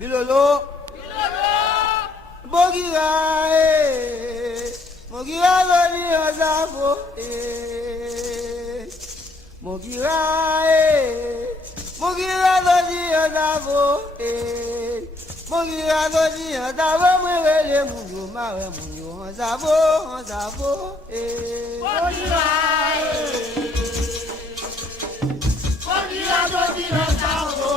Bilolo. Mogira, Mogira lori ozafo, Mogira, Mogira lori ozafo, Mogira lori ozafo, mwele munyo mawe munyo ozafo, ozafo, Mogira, Mogira lori ozafo,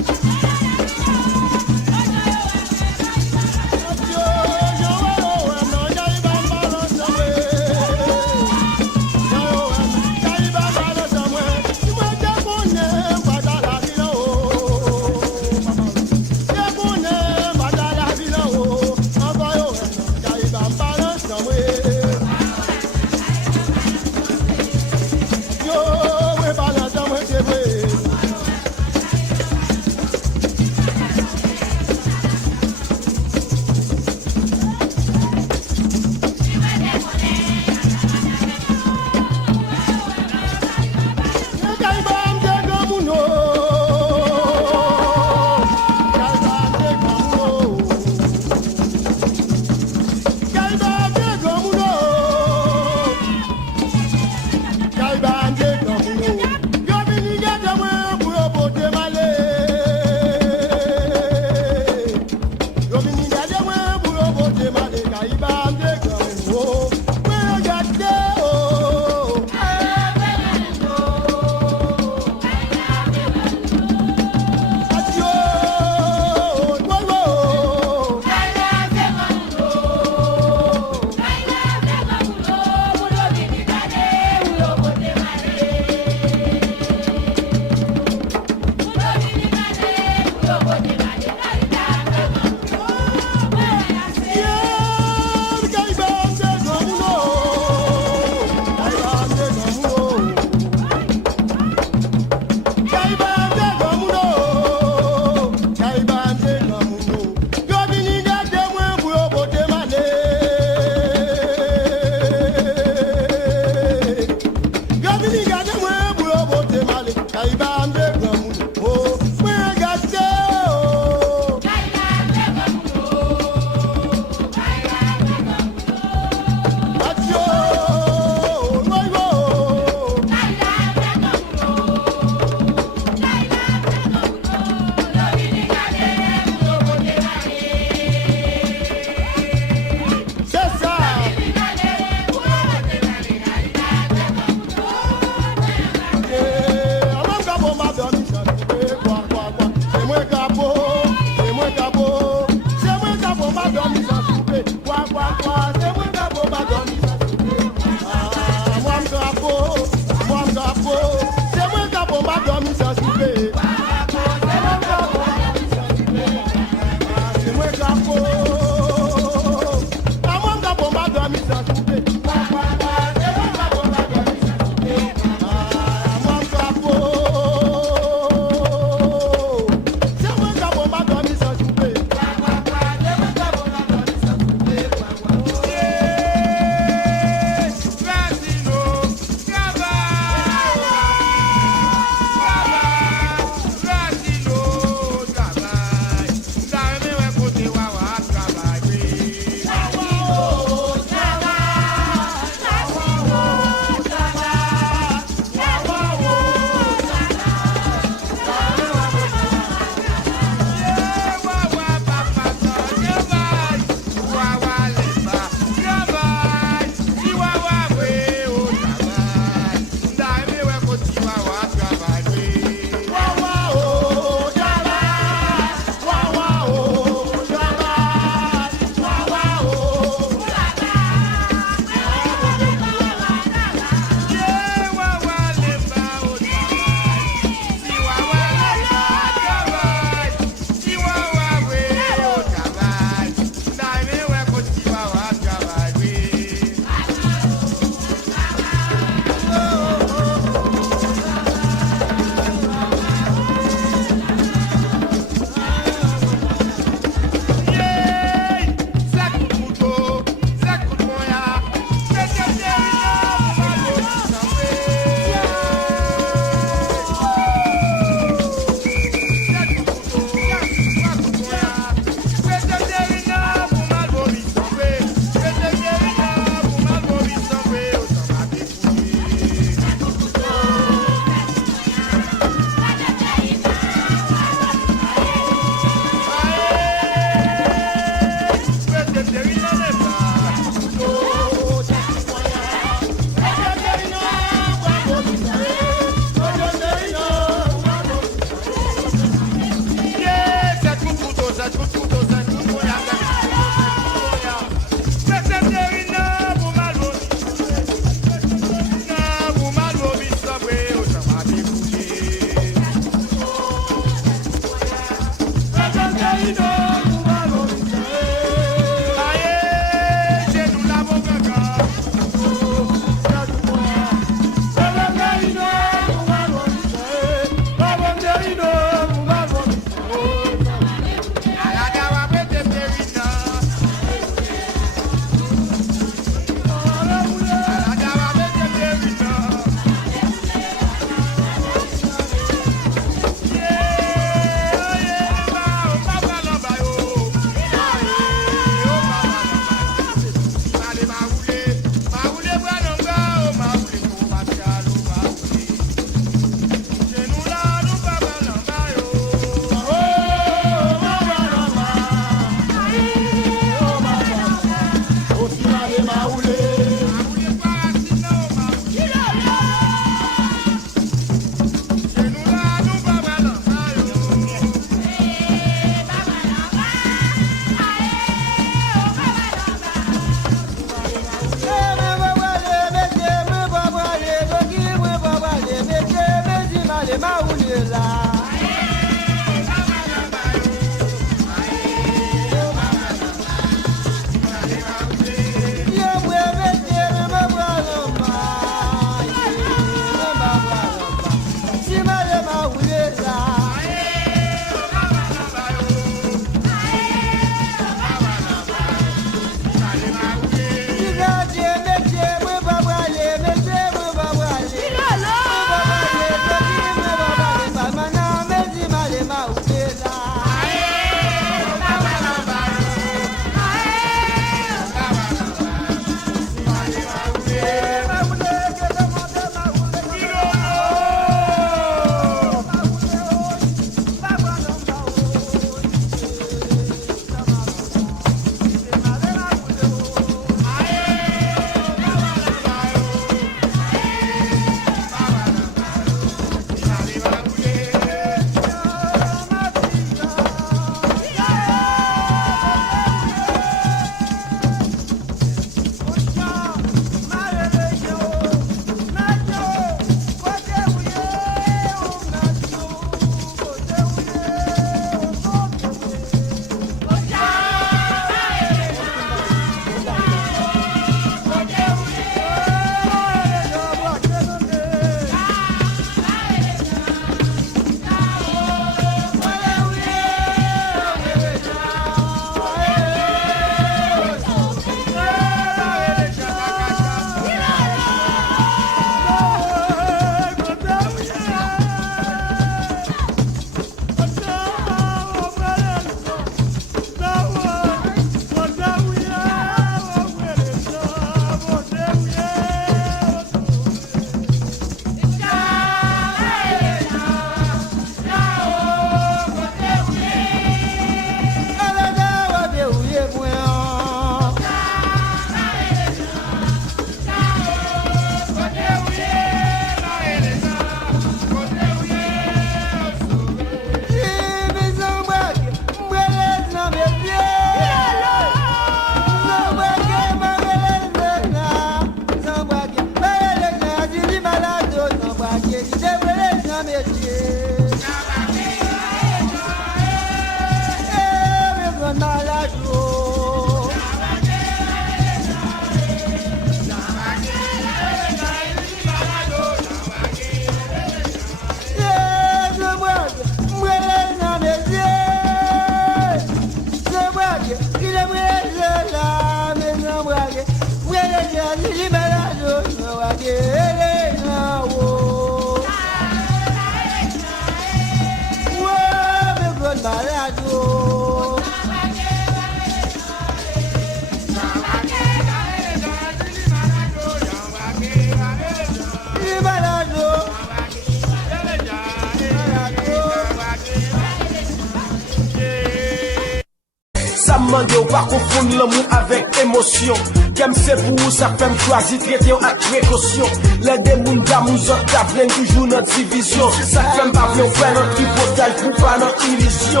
Mande ou pas confondre l'amour avec émotion. Qu'aime c'est pour vous, ça fait me choisir, traiter avec précaution. Les démons d'amour, autres t'appellent toujours notre division. Ça fait me pas faire notre hypothèse pour pas notre illusion.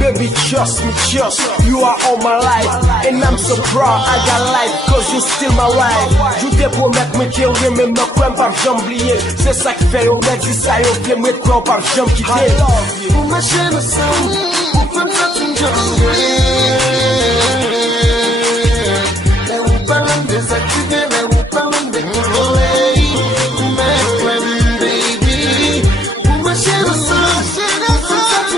Baby, trust me, you are all my life. And I'm so proud I got life, cause you still my wife. You te promet me que rien, mais me crois pas j'oublier. C'est ça qui fait, on m'a dit ça, yo, puis me crois pas j'aime quitter. Pour ma chaîne au sang, pour faire ça, tu me désactiver, mais vous parlez de contrôler. Mais friend, baby, pour ma chaîne au sang, pour faire ça, tu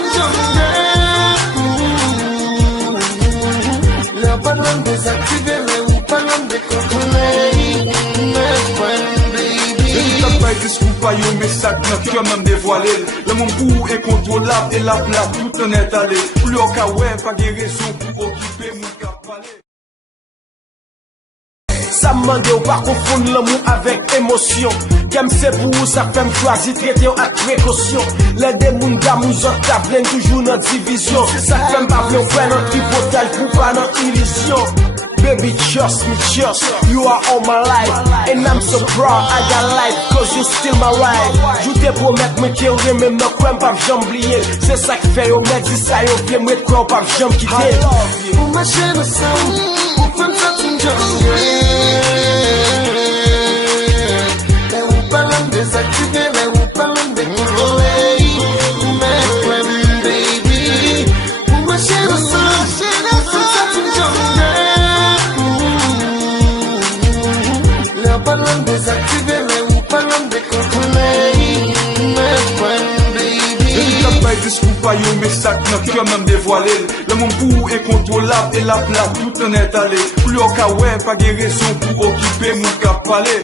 me parlez de désactiver, mais vous parlez de contrôler. Mais friend, baby. Pas discours pas yo mais ça quand même dévoilé. Le monde pour incontrôlable et la place tout en est allé. Plus au cas ouais pas de raison pour occuper mon cap palais. Ça mande ou pas confondre l'amour avec émotion. Qu'aime c'est pour vous, ça fait me choisir, traiter avec précaution. Les démons d'amour, j'en tape toujours notre division. Ça fait me pas bien faire notre hypothèse pour pas notre illusion. Baby, trust me, you are all my life. And I'm so proud I got life, cause you still my wife. Je te promets me que rien, mais me crois pas j'oublier. C'est ça qui fait, on m'a dit ça, yo, puis me crois pas j'aime quitter. Pour ma chaîne au sang, pour faire ça, tu me mais vous parlez de désactiver, mais vous parlez de contrôler. Mais friend, baby, pour ma chaîne au sang, pour faire ça, tu me les parlons de désactiver, mais vous parlez de contrôler. Mais friend, baby. Pas discours pas yo mais ça quand même dévoilé. Le monde pour incontrôlable et la place tout en est allé. Plus au cas ouais pas de raison pour occuper mon cap palais.